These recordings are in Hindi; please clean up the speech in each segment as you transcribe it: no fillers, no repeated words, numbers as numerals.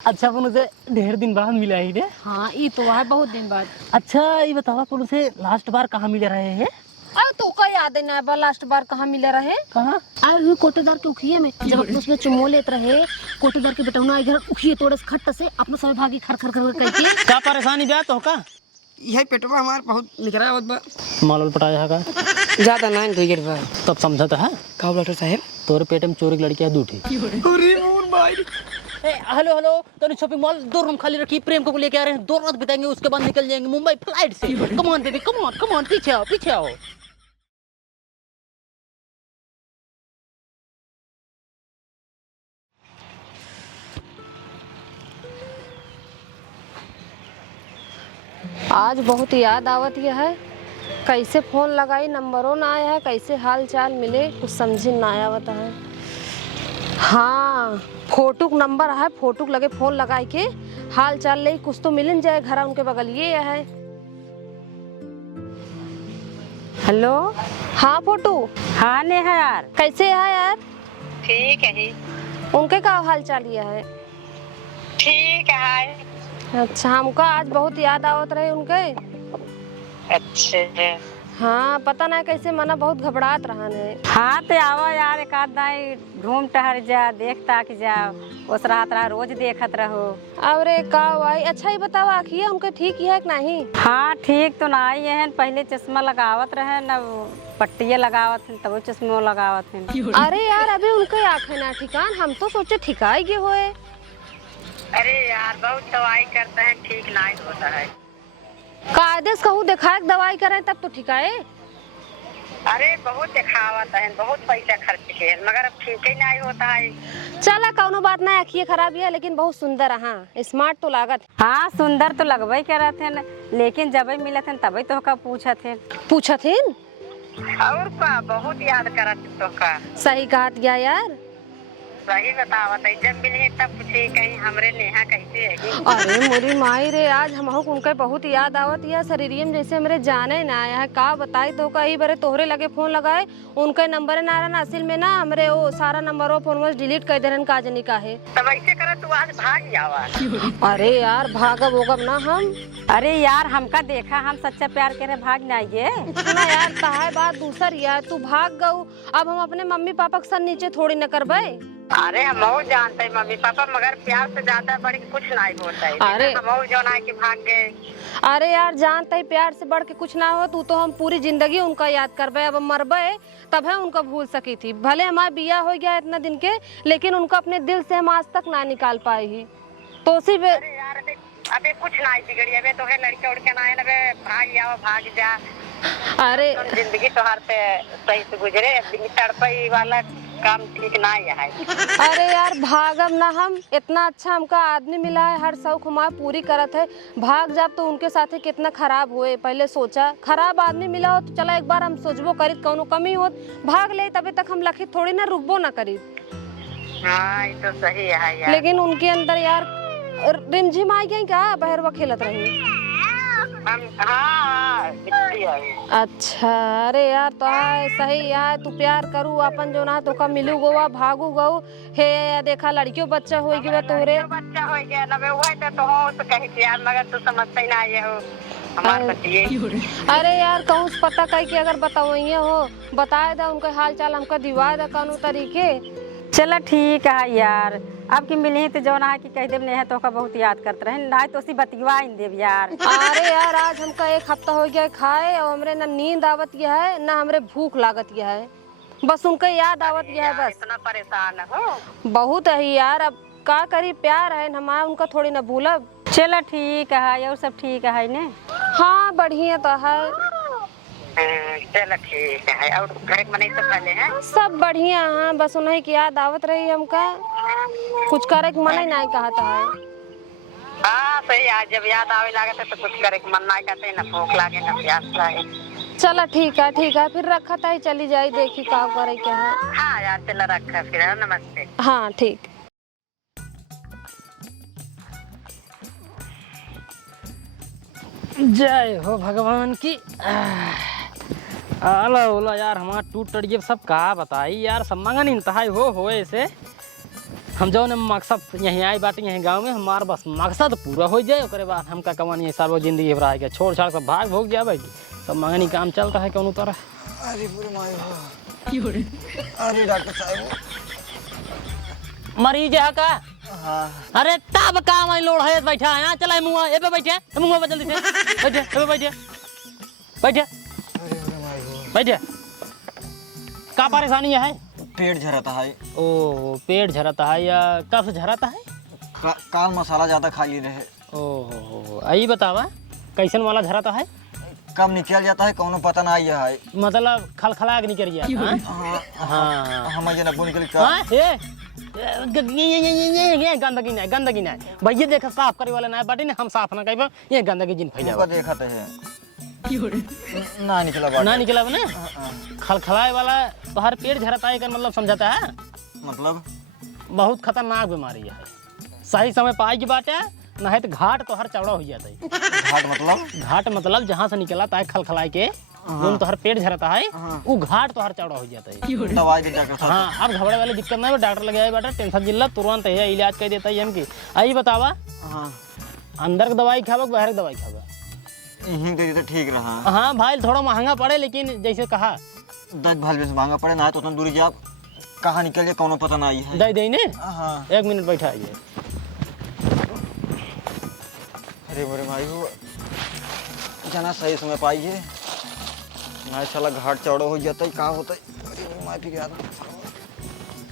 अच्छा अपन उसे ढेर दिन बाद मिला ही रे। हाँ ये तो है बहुत दिन बाद। अच्छा ये बताओ अपन उसे लास्ट बार कहाँ मिले रहे हैं? अरे तो का याद है ना लास्ट बार कहाँ मिले रहे? कहाँ? अरे हुई कोटेदार के उखिए में जब अपने उसमें चुमो लेते रहे। कोटेदार के बेटौना इधर उखिए तोड़े से खट्ट से अपना सब भागी खर खर खर करके। क्या परेशानी ब्याह तो का? यही पेटवा हमार बहुत निकरा होत बा। मालूम पटाया है का? ज्यादा ना तो ये बा। तब समझता है का डॉक्टर साहब? तोरे पेट में चोरी की लड़की है दूठी। अरे मोर भाई। हेलो हेलो तो शॉपिंग मॉल 2 रूम खाली रखी, प्रेम को लेके आ रहे हैं, 2 रात बिताएंगे, उसके बाद निकल जाएंगे मुंबई फ्लाइट से। Come on baby, come on पीछे आओ पीछे आओ। आज बहुत याद आवत यह है। कैसे फोन लगाई नंबरों ना आया है, कैसे हाल चाल मिले कुछ समझ ना आवत है। हाँ फोटो नंबर है, फोटो लगे फोन लगाए के हाल चाल ले कुछ तो मिल जाए। घर उनके बगल ये है। हेलो हाँ फोटो। हाँ नेहा यार कैसे है यार? ठीक है ही। उनके का हाल चाल ये है? ठीक है। अच्छा हमको आज बहुत याद आवत रहे उनके। अच्छे। हाँ पता नहीं कैसे मना बहुत घबरात रहा है। हाँ तो आओ यार एक आध दाई घूम टहर जा, देख ताक जाओ। उस रात रोज देखत रहो। अरे का भाई अच्छा ही बताओ आखिए उनके ठीक है कि नहीं? हाँ ठीक तो ना ही है, पहले चश्मा लगावत रहे न पट्टिया लगावत हैं तब चश्मा लगावत हैं। अरे यार अभी उनके आँखें ना ठिकान, हम तो सोचे ठिकाई गए होए। अरे यार बहुत दवाई करते हैं ठीक नहीं होता है। कायदे से कहूँ दिखाए दवाई करें तब तो ठिकाए। अरे बहुत दिखावत है, बहुत पैसा खर्च किए मगर अब ठीक ही नहीं होता है। चला कौनो बात नहीं, आँखें खराब है लेकिन बहुत सुंदर है। हाँ स्मार्ट तो लागत। हाँ सुंदर तो लगवाई करे थे न, लेकिन जब मिले थे तभी तो का पूछा थे। पूछा थे और का बहुत याद करत तो का। सही कहा दिया यार। सही बतावत है, जब मिले तब पूछे कहीं हमरे नेहा कैसे है। अरे मोरी माई रे आज हम उनके बहुत याद आवत या शरीरियम जैसे हमरे जाने ना आया है। का बताई तो कई बारे तोहरे लगे फोन लगाए उनके नंबर ना रहा, असल में ना हमरे वो सारा नंबर फोन में डिलीट कर दे रहे काजनी का है। तब ऐसे करे तू आज भाग जावा। अरे यार भागब होगब ना हम। अरे यार हमका देखा हम सच्चा प्यार करे भाग ना आइए। सुना यार कहा बात दूसर यार, तू भाग गऊ अब हम अपने मम्मी पापा के सर नीचे थोड़ी न करबे। अरे हम जानते हैं मम्मी पापा मगर प्यार से ज्यादा बड़ी कुछ नहीं होता है। अरे हम जो ना कि भाग गए। अरे यार जानते ही प्यार से बढ़ के कुछ ना हो, तू तो हम पूरी जिंदगी उनका याद करबे। अब मरबे तब है उनका भूल सकी थी। भले हमारा बिया हो गया इतना दिन के लेकिन उनका अपने दिल से हम आज तक ना निकाल पाए ही तो सिर्फ। अरे यार अबे कुछ नहीं बिगड़ी, अबे तो है लड़के उड़के ना है, भाग जाओ भाग जा। अरे जिंदगी तो हर पे सही से गुजरे, तड़पई वाला काम ठीक ना है। अरे यार भागम ना हम, इतना अच्छा हमका आदमी मिला है, हर शौक हमारा पूरी करत है। भाग जाब तो उनके साथ कितना खराब हुए। पहले सोचा खराब आदमी मिला हो तो चला एक बार हम सोचबो करी कौनो कमी हो भाग ले, तभी तक हम लखी थोड़ी ना रुकबो ना करी। हाँ ये तो सही है यार। लेकिन उनके अंदर यार रिमझिम आ गई क्या बहरवा खेलत रही। हाँ अच्छा अरे यार तो है सही यार, तू प्यार करू अपन जो ना तो का मिलू गोवा भागू गऊ हे देखा लड़कियों बच्चा हो गया तोरे। बच्चा हो गया ना वही तो हो तो कही थी यार मगर तू समझते ही ना ये हो हमारे बच्चे। अरे यार कहूँ पता कही कि अगर बताइए हो बताए दा उनके हाल चाल हमका दिवा दा कानू तरीके। चलो ठीक है यार, अब की मिली तो जो ना कि कह देव नेहा तो का बहुत याद करते रहे ना तो उसी बतिवा इन देव यार। अरे यार आज हमका 1 हफ्ता हो गया खाए और हमरे ना नींद आवत गया है ना हमरे भूख लागत गया है, बस उनका याद आवत गया है बस। इतना परेशान हो बहुत है यार, अब का करी प्यार है हमारा उनका थोड़ी ना भूलब। चलो ठीक है और सब ठीक है ने। हाँ बढ़िया तो है। चलो ठीक है और घर में नहीं सब पहले हैं सब बढ़िया है, बस उन्हें की याद आवत रही हमका, कुछ करे के मन ही नहीं कहता है। हाँ सही है, जब याद आवे लागत है तो कुछ करे के मन नहीं करते, ना भूख लागे ना प्यास लागे। चला ठीक है फिर रखा था ही चली जाई देखी का करे क्या है। हाँ यार चलो रखा फिर, नमस्ते। हाँ ठीक। जय हो भगवान की। आला ओला यार हमारा टूट टट ये सब कहा बताई यार, सब मंगन इंतहा हो ऐसे हम जो मकसद यहीं आए बाटे यहीं गांव में हमार बस मकसद पूरा हो जाए ओकरे बाद हम का कमानी सार्वो जिंदगी रहा है छोड़ छाड़ सब भाग भोग जाए भाई सब मंगनी काम चलता है कौन तरह। अरे बुरे माई हो। अरे डॉक्टर साहब मरीज है का? हाँ अरे तब काम आई लोड़ है बैठा है चला मुँह ए पे बैठे मुँह पे जल्दी से बैठे ए पे बैठे बैठे अरे बुरे माई हो। बैठे। क्या परेशानी है? पेट झरता है। ओ पेट झरता है या कब से झरता है? काल मसाला ज्यादा खा ली रहे। ओहो आई बतावा कैसन वाला झरता है? कब निकल जाता है कौनो पता ना है। मतलब खलखला के निकल गया। हाँ हम ये नब्बू निकल हाँ ये गंदगी नहीं गंदगी नहीं भैया देखा साफ करे वाला ना बाटे ना हम साफ ना करें ये गंदगी जिन फैला देखा तो है ना निकला ना निकला ना खलखलाए वाला बाहर पेट झरता है मतलब समझाता है मतलब बहुत खतरनाक बीमारी है। सही समय पाई की बात है ना है तो घाट तो हर चौड़ा हो जाता है। घाट मतलब जहाँ से निकला है खलखलाए के तो हर पेट झरता है वो घाट तो हर चौड़ा हो जाता है। दवाई दे डॉक्टर साहब। हाँ अब घबराने वाली दिक्कत नहीं डॉक्टर लगे आए बेटा टेंशन जिल्ला तुरंत है इलाज कर देता है हमकी। आई बतावा अंदर की दवाई खावा बाहर की दवाई खावा? यहीं दे तो ठीक रहा। हाँ भाई थोड़ा महंगा पड़े लेकिन जैसे कहा 10 भाल से महंगा पड़े ना तो उतना दूरी जाप कहाँ निकल गया कौनो पता ना है। दे दे ने हाँ 1 मिनट बैठा आइए। अरे मेरे भाई वो जना सही समय पाइए ना साला घाट चौड़ा हो जाता है कहाँ होता है। अरे माय भी गया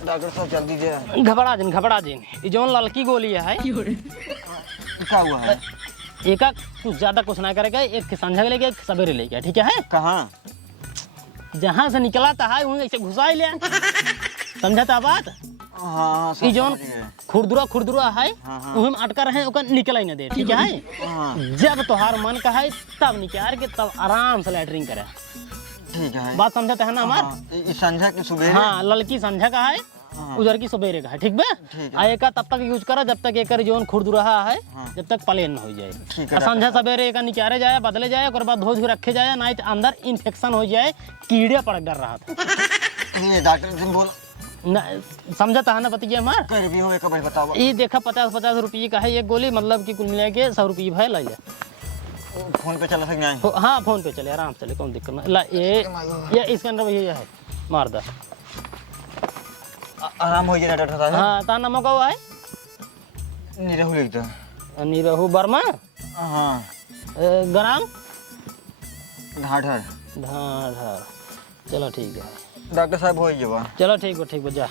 डॉक्टर साहब जल्दी दे। घबरा जिन ये जो लड़की गोली है क्या हुआ है? एक कुछ ज्यादा कुछ ना करेगा एक संझा लेके एक सवेरे लेके ठीक है। कहाँ? जहाँ से निकला था है वहीं ऐसे घुसा ले समझा था बात। हाँ ई जोन खुरदुरा है वही में अटका रहे ओकर निकल ही ना दे ठीक है। जब तोहार मन का है तब निकाल के तब आराम से लैटरिंग करे। ठीक है बात समझते है ना हमार? संझा की सुबह। हाँ लड़की संझा का है उधर की सवेरे का है ठीक बे। एक तब तक यूज करा जब तक एक जोन खुरदुरा है जब तक प्लेन न हो जाए। संझा सवेरे एक निकाले जाए बदले जाए और बाद धो धो रखे जाए नहीं तो अंदर इन्फेक्शन हो जाए कीड़े पड़ डर रहा था। डॉक्टर जी बोल समझता है ना बतिया हमार? बताओ ये देखा 50 रुपये का है एक गोली मतलब कि कुल मिला के 100 रुपये है ले फोन पे चला सकते? हाँ फोन पे चले आराम चले कौन दिक्कत नहीं ला ये इसके अंदर वही है मार दा आराम हो जाए डॉक्टर साहब। हाँ ता नमक हुआ है निरहु लिखता निरहु बर्मा हाँ ग्राम ढाढ़ ढाढ़ चलो ठीक है डॉक्टर साहब हो जावा। चलो ठीक है जा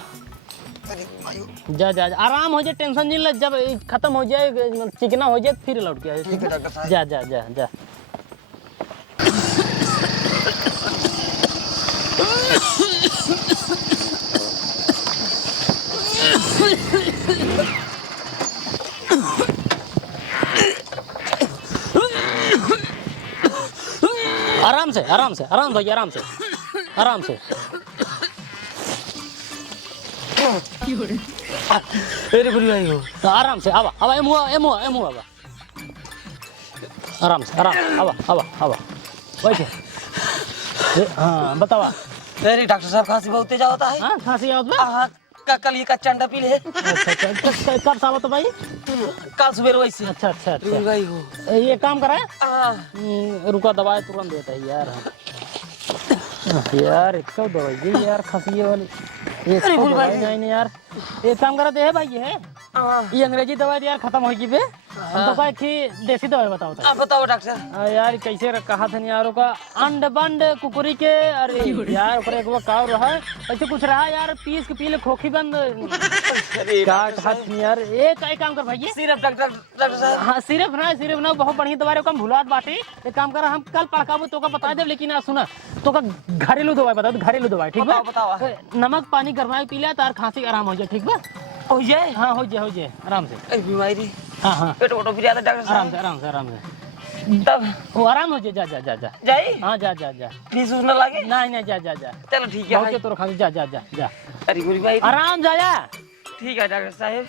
जा जा आराम हो जाए टेंशन नहीं लग जब खत्म हो जाए चिकना हो जाए फिर लौट के ठीक है डॉक्टर साहब। जा जा जा जा आराम से भैया आराम से अरे बुरी भाई हो आराम से आवा एमुआ आराम से आवा बैठे। हाँ बतावा। अरे डॉक्टर साहब खांसी बहुत तेज होता है। हाँ खांसी आवत बा? हाँ कल ये कच्चा अंडा पी ले। अच्छा कब सावा तो भाई? कल सुबह वैसे। अच्छा भाई हो ये काम करा हाँ रुका दवाई तुरंत देता है यार एक तो दवाई दी यार खांसी वाली एक तो दवाई नहीं यार एक काम करते है भाई ये अंग्रेजी दवाई यार खत्म होगी बे तो कहे कि देसी दवाई बताओ। बताओ डॉक्टर। यार कैसे कहा था यार का अंड बंड कुकुरी के अरे यार ऊपर एक वो काव रहा ऐसे कुछ रहा यार पीस के पीले खोखी बंद काट यार एक काम कर भाई सिर्फ डॉक्टर साहब। हाँ सिर्फ ना बहुत बढ़िया दवाई कम भुलात बाटे एक काम कर हम कल पड़काबो तो का बता दे लेकिन आज सुना तो का घरेलू दवाई बता दो घरेलू दवाई ठीक है। नमक पानी गरमा के पी लिया तार खांसी आराम हो जाए ठीक बा हो जाए। हाँ हो जाए आराम से। बीमारी हाँ पेट वोटो फिर आता डॉक्टर साहब। आराम से तब वो आराम हो जाए जा जाए। हाँ जा फीस न लगे? नहीं जा चलो ठीक है बहुत तो खांसी जा अरे गुरी भाई आराम जा ठीक है डॉक्टर साहब।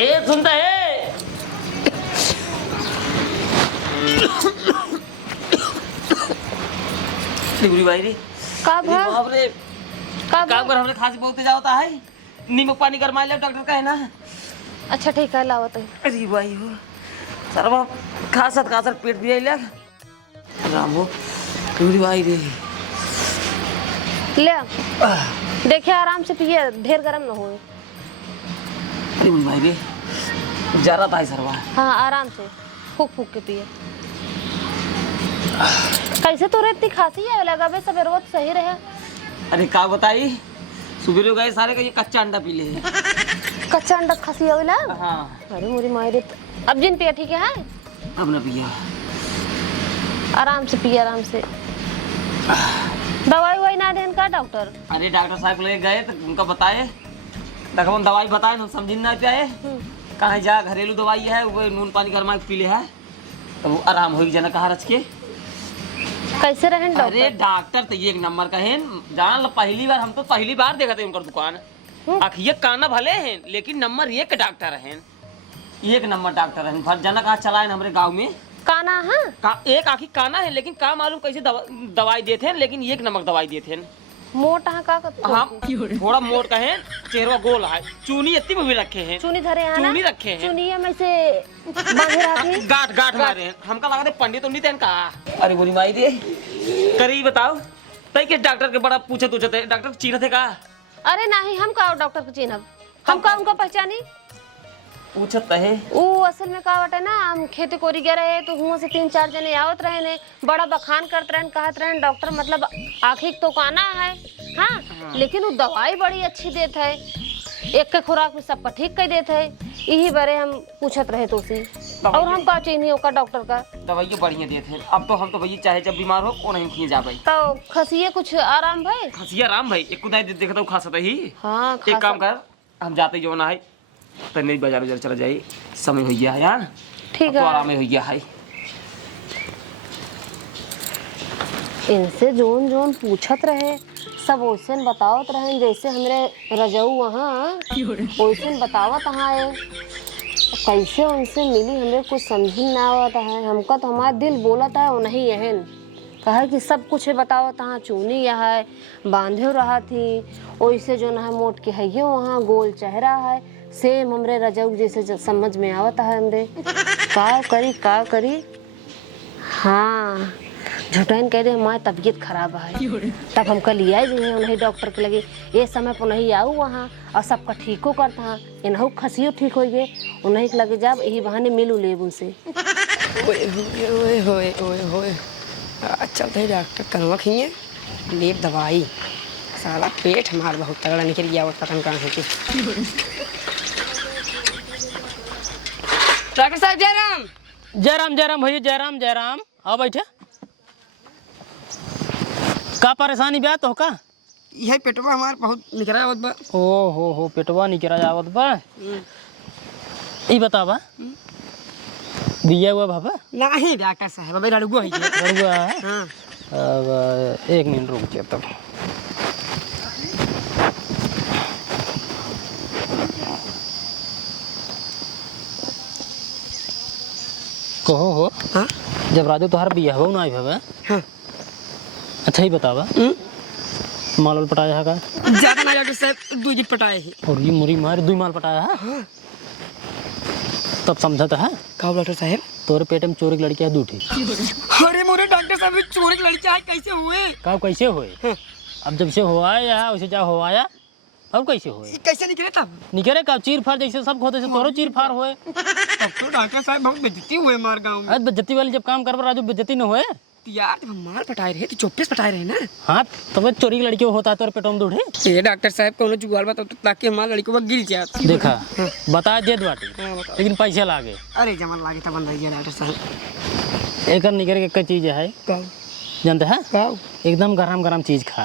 ये सुनता है बुरी भाई रे का अरे भा बाप रे का काम कर हमरे खांसी बहुत तेज होता है नींबू पानी गरमाए ले डॉक्टर का है ना अच्छा ठीक है लाओ तो अरे भाई हो सर बाप खासत पेट भी आइला राम हो बुरी भाई रे ले देखिए आराम से पिए ढेर गरम ना हो। अरे बुरी भाई रे जरा था सरवा हाँ आराम से फूक फूक के पिए। कैसे तो इतनी खांसी है लगा बे सब रोज सही रहे। अरे का बताई सुबह गए सारे का ये कच्चा अंडा पी ले कच्चा अंडा खांसी आवेला। हाँ अरे मोरी मायरे अब जिन पिया ठीक है अब ना पिया आराम से पिए आराम से। दवाई वही ना देन का डॉक्टर। अरे डॉक्टर साहब ले गए तो उनका बताए देखो दवाई बताए तो समझ ना पाए कहाँ जा घरेलू दवाई है वो नून पानी गरमा के पी ले है तो वो आराम होगी जना कहा रच के। कैसे रहें अरे डॉक्टर। डॉक्टर तो ये एक नंबर का है जान लो पहली बार हम तो पहली बार देखा थे उनका दुकान आखिर काना भले हैं लेकिन नंबर एक डॉक्टर हैं एक नंबर डॉक्टर हैं भर जना कहा चलाए हमारे गाँव में काना हाँ एक आखिर काना है लेकिन का मालूम कैसे दवाई देते हैं लेकिन एक नमक दवाई देते हैं। मोटा हाँ का करते हाँ थोड़ा मोट का है चेहरा गोल है चूनी इतनी में भी रखे हैं चुनी धरे हैं ना चूनी रखे हैं चुनिया में से बांधे रहती गांठ गांठ मारे हैं हमका लगा थे पंडित उन्डित हैं कहा अरे बोली माई दे करी बताओ तई के डॉक्टर के बड़ा पूछे थे डॉक्टर चीरा थे का। अरे नहीं हम का डॉक्टर को चिन्हब हम का उनका पहचानी पूछत है वो असल में का बटे ना हम खेती कोरी गए रहे तो हुआ से 3-4 जने आवत रहे ने बड़ा बखान करते रहे कहत रहे डॉक्टर मतलब आखिर तो काना है हाँ लेकिन वो दवाई बड़ी अच्छी देते है एक के खुराक में सबका ठीक कर देते है यही बारे हम पूछत रहे तो उसी और हम का चिन्ही होगा डॉक्टर का दवाई बढ़िया देते हैं अब तो हम तो भैया चाहे जब बीमार हो को नहीं खिए जा भाई तो खसिए कुछ आराम भाई खसिया राम भाई एक कुदाई देखता हूँ खासा ही हाँ एक काम कर हम जाते जो ना है तो नहीं बाजार उजार चला जाए समय हो गया है यार ठीक तो है आराम हो गया है। इनसे जोन जोन पूछत रहे सब वैसे बतावत रहे जैसे हमरे रजऊ वहाँ वैसे बतावत है कैसे उनसे मिली हमें कुछ समझ ना आवत है हमका तो हमारा दिल बोलता है वो नहीं यहन कहा कि सब कुछ बतावत हाँ चूनी यह है बांधे रहा थी वैसे जो ना मोट के है वहाँ गोल चेहरा है सेम हमरे रजऊ जैसे समझ में आवता है हमरे का करी हाँ झुटैन कह दे हमारी तबीयत खराब है तब हम कल लिया जो है उन्हें डॉक्टर के लगे ये समय पर नहीं आऊ वहाँ और सबका ठीको करता इनहू खसियो ठीक हो गए उन्हें के लगे जब यही बहाने मिलू लेब उनसे चलते डॉक्टर कनवा खिए लेब दवाई साला पेट हमार बहुत तगड़ा निकल गया और पता कहाँ है कि डॉक्टर साहब जयराम जयराम जयराम भैया जयराम जयराम आओ बैठे का परेशानी ब्या तो का यही पेटवा हमार बहुत निकरा आवत बा ओ हो पेटवा निकरा जावत बा ई बतावा दिया हुआ बाबा नहीं डॉक्टर साहब अबे लड़ुआ है लड़ुआ है हां अब 1 मिनट रुक जा तब कहो हो हां जब राजू तोहर बिया हो ना आई बाबा हां अच्छा ही बतावा माल पटाया है का ज्यादा ना डॉक्टर साहब 2 गिट पटाए है और ये मुरी मार 2 माल पटाया है तब समझता है का डॉक्टर साहब तोरे पेट में चोरी की लड़कियां दूठी अरे मोरे डॉक्टर साहब चोरी की लड़की है कैसे हुए का कैसे हुए अब जब से हुआ या वैसे जा हुआ और कैसे हुए कैसे निकले तब निकले का चीर फाड़ जैसे सब होते से तोरो चीर फाड़ हुए अब तो डॉक्टर साहब बहुत बेइज्जती हुए हमारे गांव में आज बेइज्जती वाली जब काम कर राजू बेइज्जती न हुए यार जब हम माल पटाए रहे तो चौपे पटाए रहे ना हाँ तब चोरी की लड़की होता है तोरे पेटों में दूठे ये डॉक्टर साहब कोनो जुगाड़ बताओ तो ताकि हमारी लड़की को गिर जाए देखा बता दे बाटी हाँ, बताओ। लेकिन पैसे लागे अरे जमन लागे था बन रही है डॉक्टर साहब एक निकल के चीज है गाँव जानते हैं गाँव एकदम गरम गरम चीज खा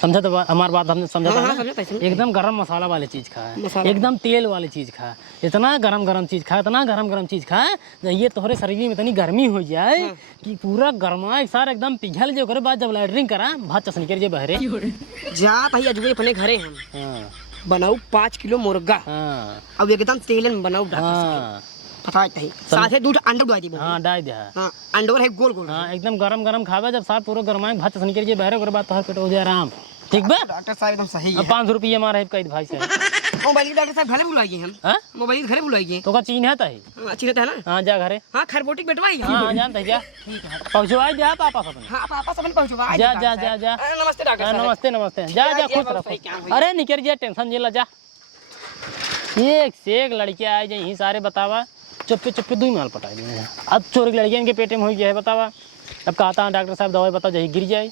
समझा तो हमारी बात हमने समझा हाँ, था समझा ना? एकदम गरम मसाला वाली चीज खा मसाला। एकदम तेल वाली चीज खा इतना गरम गरम चीज खा इतना गरम गरम चीज खा ये तोहरे शरीर में इतनी गर्मी हो जाए कि पूरा गरमा एक सार एकदम पिघल जो करे बाद जब लैटरिंग करा भात चस निकल जे बहरे जा भाई अजूबे अपने घरे हम हाँ बनाऊ 5 किलो मुर्गा हाँ अब एकदम तेल में बनाऊ डॉक्टर साहब हाँ पता नहीं साथे दूध अंडा डुआ दी हाँ डाल दे। हां अंडोर है गोल गोल। हाँ एकदम गरम गरम खावे, जब साथ पूरा गरमाए भात से निकल जे बहरे ओकर बाद तोहर पेट हो जाए आराम। ठीक बा? डॉक्टर साहब एकदम सही है। 500 रुपये मारे कई भाई से। मोबाइल के डॉक्टर साहब घरे बुलाइए हम। हां मोबाइल घरे बुलाइए तो का चीन है तही। अच्छी रहता है ना। हाँ जा घरे। हाँ खरबोटिक बैठवाई हाँ जानता है जा। ठीक है। पहुंचवाई जा पापा सबने। हाँ पापा सबने पहुंचवा जा जा जा जा। नमस्ते डॉक्टर हाँ, साहब। नमस्ते नमस्ते। जा जा खुश रहो। अरे निकल जा टेंशन जेला जा। एक से एक लड़के आए जाए यही सारे बतावा चुप्पे चुप्पे 2 माल पटाए दिए। अब चोरी की लड़कियां इनके पेटे में हो गया है बतावा। अब कहता है डॉक्टर साहब दवाई बताओ जही गिर जाए।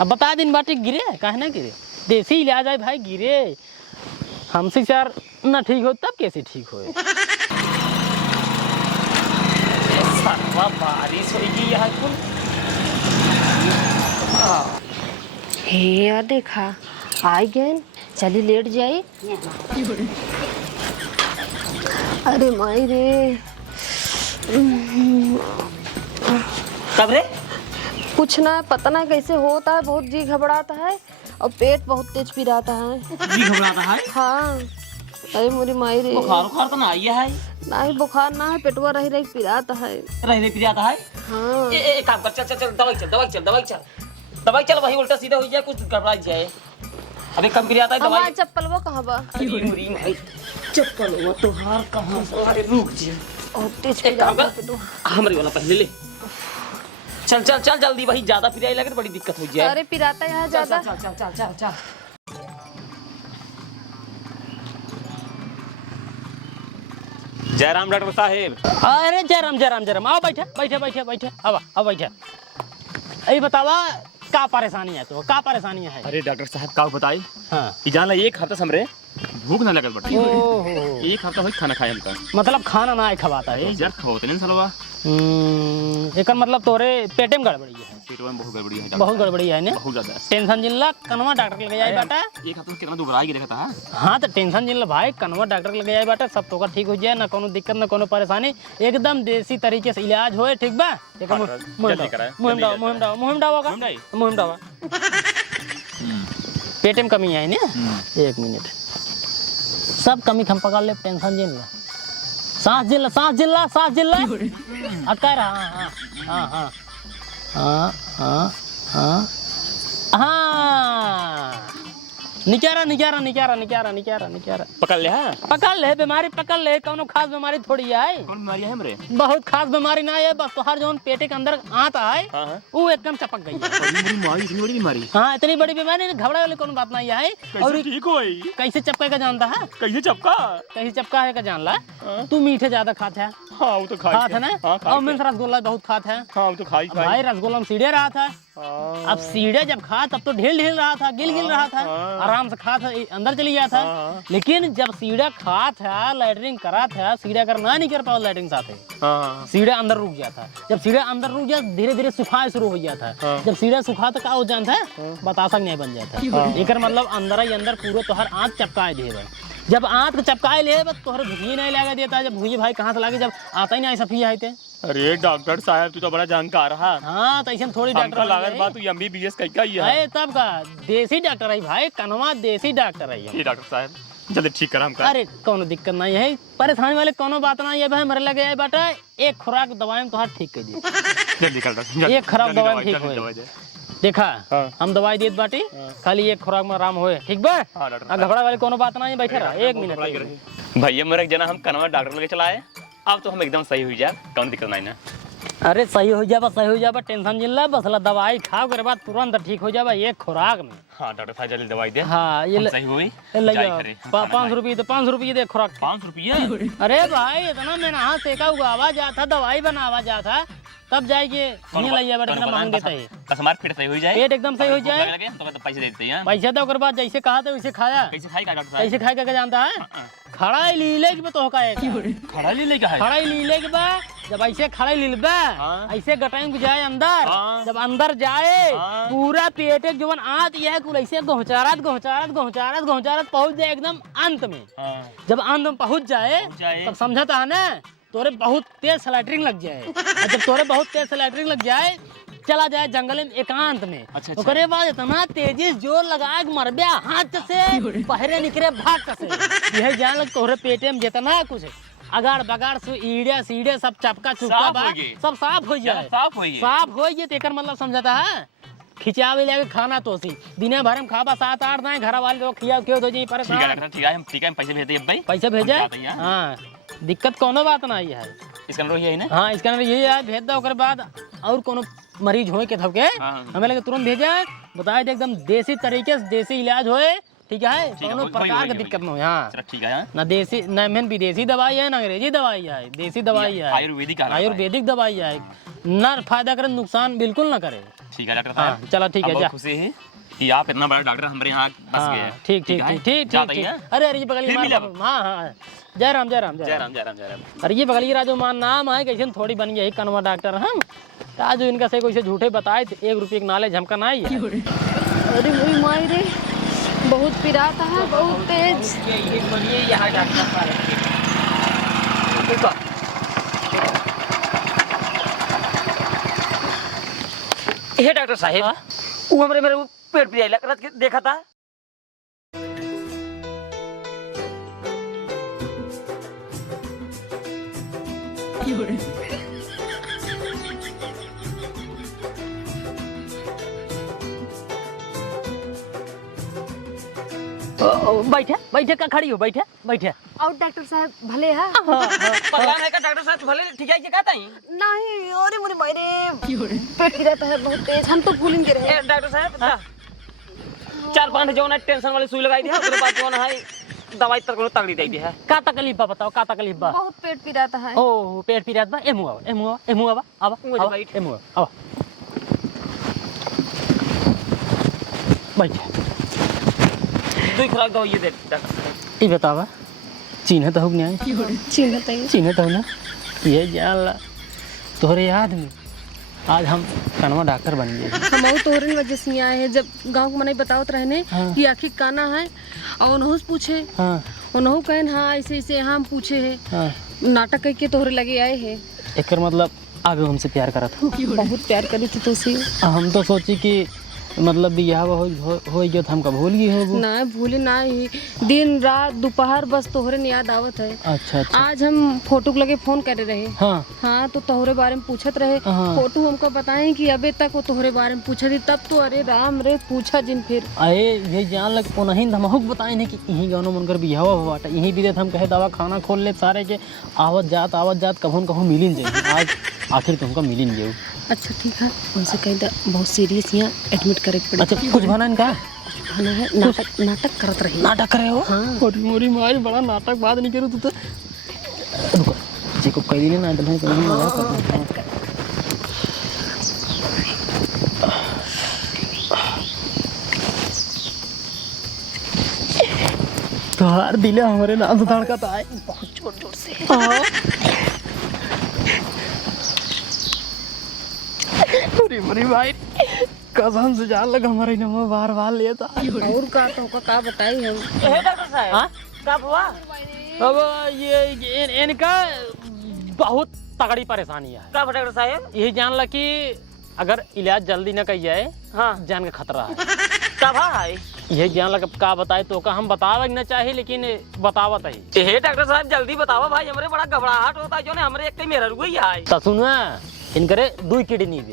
अब बता दिन बाटी गिरे काहे ना गिरे, देसी इलाज है भाई। गिरे हमसे यार ना ठीक हो तब कैसे ठीक हो। बारिश होगी यहाँ कुल। हे यार देखा आई गए, चली लेट जाई। अरे माई रे कब रे? कुछ ना पता ना कैसे होता है, बहुत जी घबराता है और पेट बहुत तेज पिराता है। जी घबराता है? हाँ अरे मोरी माई रे। बुखार उखार तो ना आई है? ना ही बुखार ना है, पेटवा रही रही पिराता है। रहने पी जाता है? हाँ ए काम कर, चल चल चल दवाई चल दवाई चल दवाई चल दवाई चल, वही उल्टा सीधा हो जाए कुछ गड़बड़ा जाए। अभी कम गिर आता है हमारा दवाई। चप्पल वो कहाँ बा? चप्पल वो तुहार कहाँ से? अरे रुक जा, बहुत तेज एक काम पिराता कर, है पेटवा। हमारी वाला पहले ले। चल चल चल जल्दी, वही ज्यादा पिराई लगे तो बड़ी दिक्कत हो जाए। अरे पिराता है यहाँ ज्यादा। चल चल चल चल चल। जयराम डॉक्टर साहेब। अरे जयराम जयराम जयराम आओ बैठे बैठे बैठे बैठे अब बैठे। अभी बतावा का परेशानी है तो का परेशानी है? अरे डॉक्टर साहब का बताई हाँ कि जान ला एक हफ्ता हमरे भूख ना लगल बटे। ओहो एक हफ्ता होई खाना खाए हमका। मतलब खाना ना खवाता है। यार खवाते नहीं सालवा। एक मतलब तोरे पेटे में गड़बड़ी है। पेट में बहुत गड़बड़ी है। बहुत गड़बड़ी है ने। बहुत ज्यादा। टेंशन जिल्ला कनवा डॉक्टर लगे जाए बेटा। एक हफ्ता में कितना दुबराई के देखता है। हाँ तो टेंशन जिल्ला भाई कनवा डॉक्टर लगे जाए बेटा, सब तो ठीक हो जाए, ना कोनो दिक्कत ना कोनो परेशानी, एकदम देसी तरीके से इलाज होए। ठीक बा? एक जल्दी कराए, मुहिम डावा मुहिम डावा पेटे में कमी है ने। 1 मिनट सब कमी हम पकड़ ले, टेंशन जिल्ला सांस जिल्ला सांस जिल्ला सांस जिल्ला अटका रहा। हाँ हाँ हाँ हाँ हाँ हाँ निकारा निकारा निकारा निकारा निकारा निकारा पकड़ ले। हाँ पकड़ ले, बीमारी पकड़ ले, कोनो खास बीमारी थोड़ी है। कौन बीमारी है हमरे? बहुत खास बीमारी ना है, बस तोहर जोन पेटे के अंदर आता है हाँ हाँ। वो एकदम चपक गई है। बीमारी इतनी बड़ी बीमारी हाँ इतनी बड़ी बीमारी नहीं, घबरा वाली कोनो बात नहीं है। और कैसे ठीक होई? कैसे चपका का जानता है? कैसे चपका? कैसे चपका है का जान ला। तू मीठे ज्यादा खाते है। हाँ वो तो खात है ना। और मैं रसगुल्ला बहुत खाते है। हाँ वो तो खाई भाई रसगुल्ला में सीढ़े रहा था। अब सीढ़े जब खा तब तो ढील ढील रहा था, गिल गिल रहा था, आराम से खा था, अंदर चली गया था। लेकिन जब सीढ़ा खा था, लैटरिन करा था, सीढ़ा कर ना नहीं कर पाओ लैटरिन साथे, सीढ़ा अंदर रुक गया था। जब सीढ़ा अंदर रुक गया धीरे धीरे सुखाए शुरू हो गया था। जब सीढ़ा सुखा तो क्या हो जाता है बतासा नहीं बन जाता। एक मतलब अंदर ही अंदर पूरे तोहर आँख चपकाए दे। जब आँख के चपकाए ले तोहर भूखी नहीं लगा देता। जब भूखी भाई कहाँ से लागे, जब आता ही नहीं सफी आते। अरे डॉक्टर साहब तू तो बड़ा जानकार है। हाँ तो ऐसे थोड़ी डॉक्टर लागत बात तू MBBS का ही है। तब का देसी डॉक्टर है भाई, कनवा देसी डॉक्टर है। ये डॉक्टर साहब जल्दी ठीक करा हमका। अरे कोनो दिक्कत नहीं है, परेशानी वाले कोनो बात नहीं है भाई। मरे लगे है बेटा, एक खुराक दवाई में तोहार ठीक कर दी। जल्दी कर दो। एक खराब दवाई में ठीक हो देखा। हम दवाई देत बाटी, खाली एक खुराक में आराम होए। ठीक बा? घबरा वाली कोनो बात नहीं है, बैठे रहा 1 मिनट। भैया मेरा एक जना हम कनवा डॉक्टर लगे चलाए, अब तो हम एकदम सही हुई जाए, कौन दिक्कत नहीं ना। अरे सही हो जाए, सही हो जाए, टेंशन जिल्ला बस दवाई खाओ के बाद तुरंत ठीक हो जाए एक खुराक में। हाँ डॉक्टर साहब जल्दी दवाई दे। हाँ ये सही हुई। 5 रुपये तो 5 रुपये दे खुराक। 5 रुपये? अरे भाई इतना मैंने हाथ सेका उगावा जाता, दवाई बनावा जाता, तब जाएगी नहीं लाइए बेटा, इतना मांग देता है। कसमार पेट सही हो जाए, पेट एकदम सही हो जाए तो पैसे दे देते हैं। पैसा तो बाद जैसे कहा था वैसे खाया। कैसे खाएगा डॉक्टर साहब? कैसे खाएगा जानता है? खड़ा ही लीले के तो का खड़ा ले लेगा है। खड़ा ही लीले के बाद जब ऐसे खड़ा लीलबा ऐसे गटाई को जाए अंदर, जब अंदर जाए पूरा पेट जोन आत यह कुल ऐसे घोचारत घोचारत घोचारत घोचारत पहुंच जाए एकदम अंत में। जब अंत में पहुंच जाए तब समझता है ना तोरे बहुत तेज स्लैटरिंग लग जाए। और जब तोरे बहुत तेज स्लैटरिंग लग जाए चला जाए जंगल में एकांत में। ओकरे बाद इतना तेजी जोर लगा के मरबे हाथ से पहरे निकले भाग से यह जान लग तोरे पेटे में जितना कुछ है अगाड़ बगाड़ से ईड़े सीढ़े सब चपका चुपका साफ बा हो गए। सब साफ हो जाए साफ हो गए। साफ हो गए तेकर मतलब समझता है खिंचावे ले खाना तो सी दिने भर में खाबा 7-8 ना घर वाले लोग खिया क्यों तो जी ठीक है परेशान डॉक्टर ठीक है हम पैसे भेज दिए भाई पैसे भेजे हम जाते हैं। हाँ दिक्कत कोनो बात ना आई है इसका नंबर यही है ना हाँ इसका नंबर यही है भेज दो ओकर बाद और कोनो मरीज होए के थके हाँ। हमें लगे तुरंत भेजे बताए दे एकदम देसी तरीके से देसी इलाज होए ठीक है कोनो प्रकार की दिक्कत ना हो हाँ चलो ठीक है ना देसी ना मेन विदेशी दवाई है ना अंग्रेजी दवाई है देसी दवाई है आयुर्वेदिक आ रहा है। आयुर्वेदिक दवाई है ना फायदा करे नुकसान बिल्कुल ना करे ठीक है डॉक्टर हाँ साहब चलो ठीक हम है बहुत जा खुशी है कि आप इतना बड़ा डॉक्टर हमारे यहाँ बस गए हाँ हैं। ठीक ठीक है? ठीक ठीक जाते ठीक ही हैं? अरे अरे ये बगल फिर मिले अब। हाँ हाँ जय राम जय राम जय जय राम राम जय राम जय राम अरे ये बगली राजो मान नाम है कैसे थोड़ी बन गई कनवा डॉक्टर हम आज इनका से कोई झूठे बताए थे 1 रुपये की नॉलेज हमका नहीं है अरे मेरी माई रे बहुत पिराता है बहुत तेज हे डॉक्टर साहब वो हमरे मेरे पेट पे आइला करत के देखा था बैठे बैठे का खड़ी हो बैठे बैठे और डॉक्टर साहब भले है भगवान है का डॉक्टर साहब भले ठीक है कहता ही नहीं अरे मेरी माई रे पेट पिराता है बहुत तेज हम तो भूलेंगे रहे ए डॉक्टर साहब 4-5 जो ना टेंशन वाली सुई लगाई दी है उसके बाद जो ना है दवाई तगड़ी दे दी है का तकलीफ बा बताओ का तकलीफ बा बहुत पेट पिराता है ओ पेट पीरात बा एमु आवा मुझे बैठ। एमु आवा बैठ दुई खुराक दो ये दे डॉक्टर साहब ये बतावा चिन्ह तो हो नहीं चिन्हता है चिन्ह तो ना ये जान ला तोहरे याद में आज हम कनवा डॉक्टर बन गए हम और तोहरे वजह से आए हैं जब गांव को मने बतावत रहने हाँ। कि आखिर काना है और उन्हों से पूछे हाँ उन्हों कहन हाँ ऐसे ऐसे हम पूछे है हाँ नाटक करके तोहरे लगे आए हैं एक मतलब आगे हमसे प्यार करा था बहुत प्यार करी थी तुझसे हम तो सोची कि मतलब बियाह हो गया तो हमका भूल गई हो ना भूले ना ही दिन रात दोपहर बस तोहरे ने याद आवत है अच्छा अच्छा आज हम फोटो के लगे फोन करे रहे हाँ हाँ तो तोहरे बारे में पूछत रहे हाँ। फोटो हमको बताएं कि अबे तक वो तोहरे बारे में पूछा थी तब तो अरे राम रे पूछा जिन फिर अरे ये जान लग को नहीं हमहुक बताए नहीं कि यहीं गाँव मनकर बियाह हुआ बाटा यहीं भी हम कहे दवा खाना खोल ले सारे के आवत जात कभू कभू मिलिन जाए आज आखिर तुमको मिलिन जाऊ अच्छा ठीक है उनसे कह दे बहुत सीरियस यहाँ एडमिट करे पड़े अच्छा कुछ बना इनका खाना है नाटक करत रही नाटक करे हो हाँ। मोरी मारी बड़ा नाटक बात नहीं करूँ तू तो रुको जी को कह ना तो तोहार दिले हमारे नाम धड़कता है बहुत जोर जोर से अरे मरी भाई कसम से जान लगा हमारे नंबर बार बार लिया था और का तो का बताई हम हे डॉक्टर साहब हाँ? कब हुआ अब ये इनका बहुत तगड़ी परेशानी है कब डॉक्टर साहब यही जान ला कि अगर इलाज जल्दी न कही जाए हाँ जान का खतरा है कब है यही जान लगा का बताए तो का हम बतावे न चाहे लेकिन बतावत है हे डॉक्टर साहब जल्दी बताओ भाई हमरे बड़ा घबराहट होता है जो ने हमरे एक मेरा रुई है तो सुना इनकरे 2 किडनी दे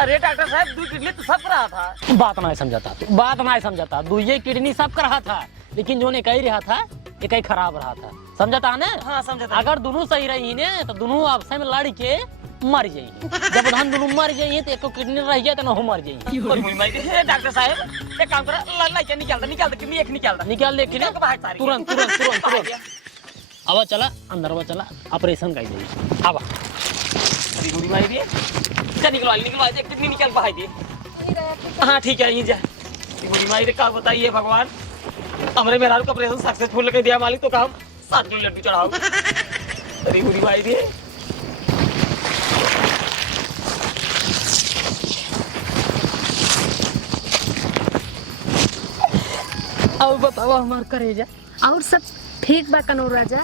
अरे डॉक्टर साहब 2 किडनी तो सब रहा था बात नहीं समझाता तू बात नहीं समझाता 2 किडनी सब कर रहा था लेकिन जो ने कही रहा था ये कहीं खराब रहा था समझता है ना हाँ समझा अगर दोनों सही रही ने तो दोनों आपस में लड़ के मर जाइए जब हम दोनों मर जाइए तो एक किडनी रह जाए तो ना मर जाइए डॉक्टर साहब एक काम करो लाइट निकाल दे किडनी एक निकाल दे निकाल दे किडनी तुरंत तुरंत तुरंत तुरंत आवा चला अंदर आवा चला ऑपरेशन कर दे आवा बुरी मारी दिए चल निकलवा दे किडनी निकाल पाई दिए हाँ ठीक है यहीं जा बुरी मारी का बताइए भगवान हमरे मेहरारू का ऑपरेशन सक्सेसफुल कर दिया मालिक तो काम 7 किलो लड्डू चढ़ाओ अरे बुरी मारी दिए अब बताओ हमार करेजा और सब ठीक बा कनौर राजा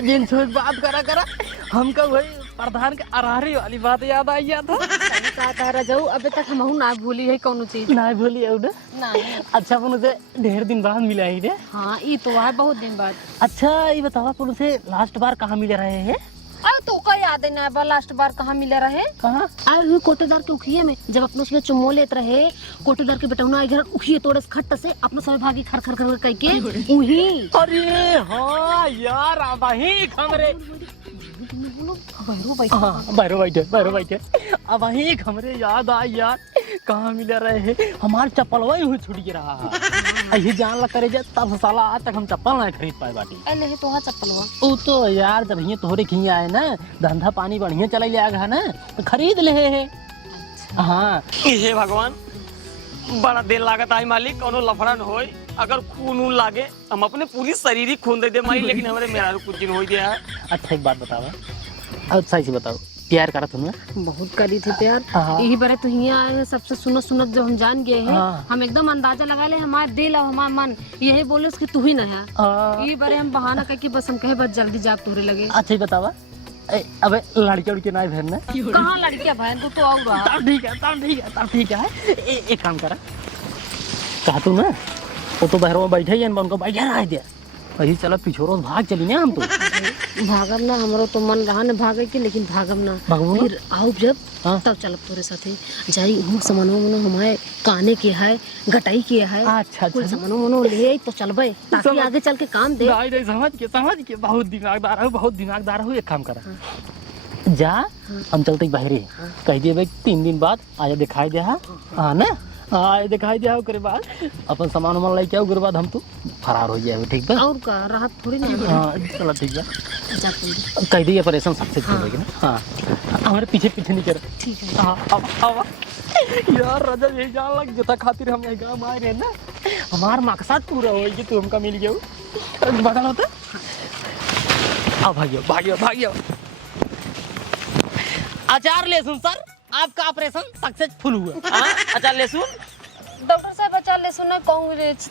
जिन सोच बात करा हमका वही प्रधान के अरारी वाली बात याद आई था का तारा जाऊ अबे तक हमहू ना भूली है कौनो चीज ना बोली अब ना नहीं। अच्छा अपन उसे ढेर दिन बाद मिला ही रे। हाँ ये तो है बहुत दिन बाद। अच्छा ये बताओ अपन उसे लास्ट बार कहाँ मिले रहे हैं? अब तो का याद है ना बा लास्ट बार कहाँ मिले रहे? कहाँ? आए हुए कोटेदार के उखिए में जब अपने उसके चुम्मो लेते रहे कोटेदार के बेटौना इधर उखिए तोड़े से खट्ट से अपना सब भागी खर खर खर कह के उही। अरे हाँ यार अब वही हमरे बैरो बैठे अब वही हमरे याद आ यार कहाँ मिले रहे हैं। हमार चप्पल वही हुई छूट रहा है। ये जान ला करे जा तब साला आज तक हम चप्पल नहीं खरीद पाए बाटी। अरे तो हाँ चप्पल हुआ वो तो यार जब ये तोहरे खी आए ना धंधा पानी बढ़िया चला जाएगा ना तो खरीद ले है। हाँ हे भगवान बड़ा देर लागत आई मालिक कोनो लफड़ा न होई। अगर खून उन लागे हम अपने पूरी शरीर ही खून दे दे माई लेकिन हमारे मेरा कुछ दिन हो गया है। अच्छा एक बात बताओ अब सही से बताओ प्यार करा तुम्हें? बहुत करी थी प्यार। हाँ। यही बारे तो यहाँ आए हैं सबसे सुनत सुनत जब हम जान गए हैं। हाँ। हम एकदम अंदाजा लगा ले हमारे दिल और हमारा मन यही बोले उसकी तू ही ना है। यही बारे हम बहाना करके बस हम कहे बस जल्दी जाग तोरे लगे। अच्छा ही बतावा अबे लड़के उड़के ना बहन ना कहाँ लड़कियां बहन तो और रहा। तब ठीक है एक काम करा कहा तू ना वो तो बहरों में बैठे ही उनको बैठा रहा दिया वही चलो पिछोरो भाग चली ना हम तो भागम ना हमरो तो मन रहा न भागे के लेकिन भागम ना भागो ना? फिर आओ जब हाँ। तब चलब तोरे साथे जाई हम सामानो मनो हमारे काने के है गटाई के है। अच्छा कोई सामानो मनो ले आई तो चलबे ताकि आगे चल के काम दे। नहीं समझ के बहुत दिमागदार हो एक काम करा जा हम चलते बाहर कह दिए भाई 3 दिन बाद आया दिखाई दे हाँ ना हाँ दिखाई दिया ओकरे बाद अपन सामान वामान लेके आओ ओकरे बाद हम तो फरार हो जाए ठीक है। और का राहत थोड़ी ना हाँ चलो ठीक है जा तुम कह दिए ऑपरेशन सक्सेस हो गया ना। हाँ हमारे पीछे नहीं कर ठीक है। हाँ अब यार राजा यही जान लग जता खातिर हम यहाँ गाँव आए रहे ना हमार मकसद पूरा हो कि तू हमका मिल गया बता होता। अब भागियो आचार लेसुन सर आपका ऑपरेशन सक्सेसफुल हुआ। अच्छा लेसुन डॉक्टर साहब बचा ले सुना कांग्रेस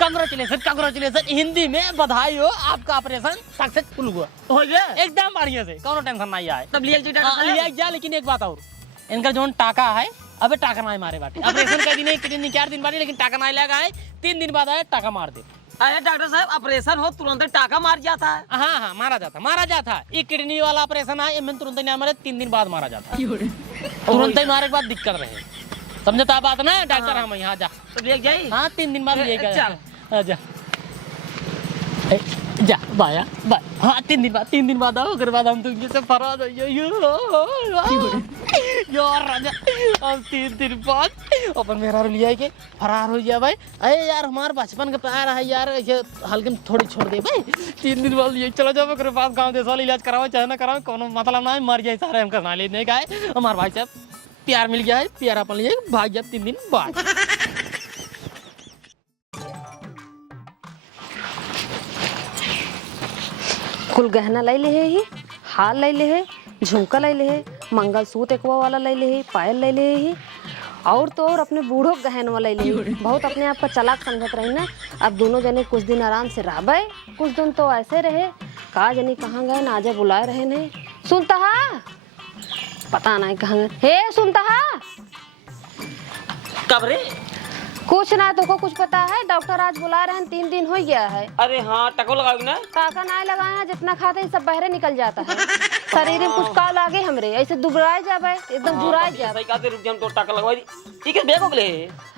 कांग्रेचुलेशन हिंदी में बधाई हो आपका ऑपरेशन सक्सेसफुल हुआ हो गया एकदम बढ़िया से कोनो टेंशन नहीं आए। तब लिया लिया गया लेकिन एक बात और इनका जो टाका है अबे टाका नहीं मारे बाटे ऑपरेशन का दिन 4 दिन बाद लेकिन टाका नहीं लगा है 3 दिन बाद आए टाका मार दे। अरे डॉक्टर साहब ऑपरेशन हो तुरंत टाका मार जाता है। हाँ मारा जाता ये किडनी वाला ऑपरेशन है इनमें तुरंत नहीं मारे 3 दिन बाद मारा जाता तुरंत ही मारे के बाद दिक्कत रहे समझता बात ना डॉक्टर हम यहाँ जा तो ले जाइए। हाँ 3 दिन बाद लेके चल। जा बाया हाँ 3 दिन बाद आओ उसके बाद हम तुम से फरार हो यार राजा हम 3 दिन बाद अपन मेरा लिया के फरार हो गया भाई। अरे यार हमारे बचपन का प्यार है यार ये हल्के में थोड़ी छोड़ दे भाई 3 दिन बाद ये चला जाओ मेरे पास गाँव देश वाला इलाज कराओ चाहे ना कराओ कोनो मतलब ना मर जाए सारे हम करना लेने का है। हमारे भाई साहब प्यार मिल गया है प्यार अपन लिए भाग गया 3 दिन बाद। कुल गहना ले ले ही हाल ले ले झुमका ले ले मंगलसूत्र एकवा वाला ले ले पायल ले ले ही और तो और अपने बूढ़ो गहन वाला ले ले बहुत अपने आप का चालाक समझत रही ना। अब दोनों जने कुछ दिन आराम से रहबे कुछ दिन तो ऐसे रहे का जनी कहाँ गए ना आजा बुलाए रहे नहीं सुनता पता नहीं कहाँ गए हे सुनता कब रे कुछ ना तो को कुछ पता है डॉक्टर आज बुला रहे हैं 3 दिन हो गया है। अरे हाँ टको लगाओ ना टाका ना लगाया जितना खाते हैं सब बहरे निकल जाता है शरीर में कुछ काल आगे हमरे ऐसे दुबराए जाबे एकदम जुराए जाबे। सही कहते रुक जाम तो टाका लगवाई ठीक है बेको ले।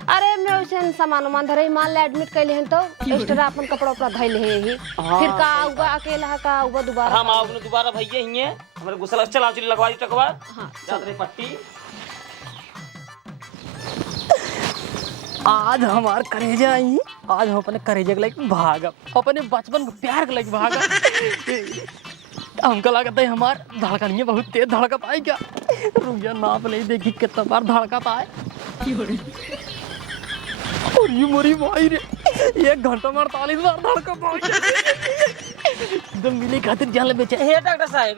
अरे मैं वैसे सामान धरे मान ले एडमिट कैले हैं तो एक्स्ट्रा अपन कपड़ा उपड़ा धइल है ही फिर का आऊगा अकेला का आऊगा दोबारा हम आओगे दोबारा भैया ही है हमारे गुस्सा चला चली लगवा दी टकवा। हाँ चादर पट्टी आज हमार करेजा आई आज हम अपने करेजे के लाइक भागब अपने बचपन के प्यार के लाइक भागब हमको लगता है हमार धड़कनिया बहुत तेज धड़का पाए क्या रुक जा नाप नहीं देखी कितना बार धड़का पाए और ये मोरी भाई रे 1 घंटा में 48 बार धड़का पाए एकदम मिली खातिर जान ले बेचे। हे डॉक्टर साहब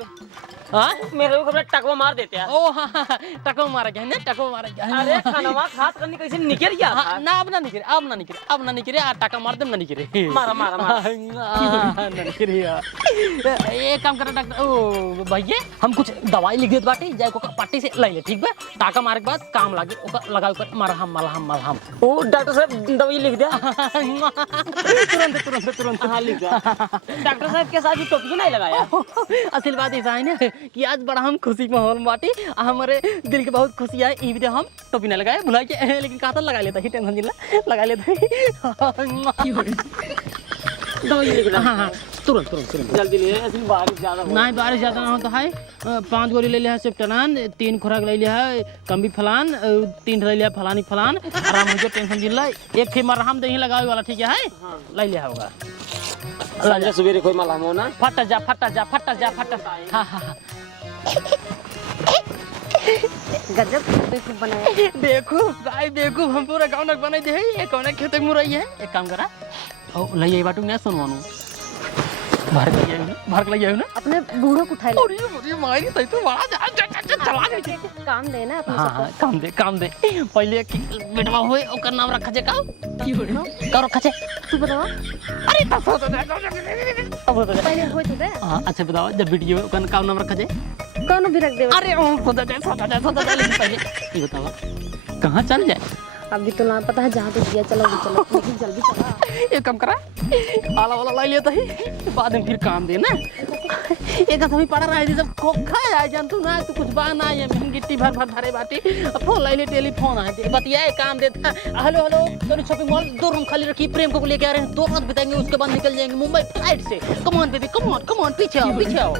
हाँ मेरे को खबर टकवा मार देते हैं। ओ हाँ हाँ, टको मारे गए ना, टको मारे गए। अरे खाना खात करने कैसे निकल गया था? ना अब ना निकले, अब ना निकले, अब ना निकले। आ टाका मार दे ना निकले। मारा मारा मारा। ना निकले यार। एक काम करो डॉक्टर, ओ भैया हम कुछ दवाई लिख देत बाटे, जाए को पट्टी से ले ले, ठीक बा? टाका मारे के बाद काम लागे, ओका लगाओ कर मरहम मलहम मलहम। ओ डॉक्टर साहब दवाई लिख दिया। तुरंत तुरंत तुरंत। हाँ लिख दिया। डॉक्टर साहब के साथ ही टोपी नहीं लगाया। असल बात ऐसा है ना कि आज बड़ा हम खुशी माहौल में बाटी, हमारे दिल के बहुत खुशी है। ई भी हम टोपी नहीं लगाए भुला के, लेकिन कहा था लगा लेता ही, टेंशन जिला लगा लेता ही। दवाई लिख दिया। हाँ हाँ तुरंत तुरंत तुरंत। जल्दी ले, ऐसी बारिश ज्यादा हो। नहीं बारिश ज़्यादा ना हो तो है 5 गोली ले लिया है सेप्टेनान, 3 खुराक ले लिया है कम्बी फलान, 3 ले लिया फलानी फलान, आराम हो जाए, टेंशन जिला। एक थी मरहम दही लगावे वाला, ठीक है ले लिया होगा। संजय सवेरे कोई मलहम हो ना। फटा जा फटा जा फटा जा फटा। हाँ हाँ गजब बेवकूफ बनाया। देखो भाई देखो, हम पूरा गाँव नक बनाई दे, ये कौन खेत मुरई है। एक काम करा ओ लइए बाटू ना सुनवानो, भर के लइए ना। अपने बूढ़ों को उठा ले। अरे मुझे मारी तई तो बड़ा जा चला गई। काम देना अपने हाँ हाँ काम दे पहले बेटवा होए ओकर नाम रखा जे का की हो का रखा जे तू बतावा। अरे अब बता दे पहले होय तो दे। हां अच्छा बताओ, जब वीडियो ओकर का नाम रखा जे कौन भी रख दे। अरे ओ खुदा जाए लेकिन पहले ये बताओ कहां चल जाए। अभी तो ना पता है, जहाँ पे दिया चलो लेकिन जल्दी चला। एक काम करा आला वाला लाई लेता ही, बाद में फिर काम दे ना। एक अभी पड़ा रहा है सब खोखा है जान तू ना, तू कुछ बा ना है हम गिट्टी भर भर भरे बाटी फोन लाई ले, टेलीफोन है बतिया काम देता। Hello hello Soni shopping mall 2 room खाली रखी, प्रेम को लेके आ रहे हैं, 2 रात बिताएंगे, उसके बाद निकल जाएंगे मुंबई फ्लाइट से। Come on baby come on पीछे आओ पीछे आओ।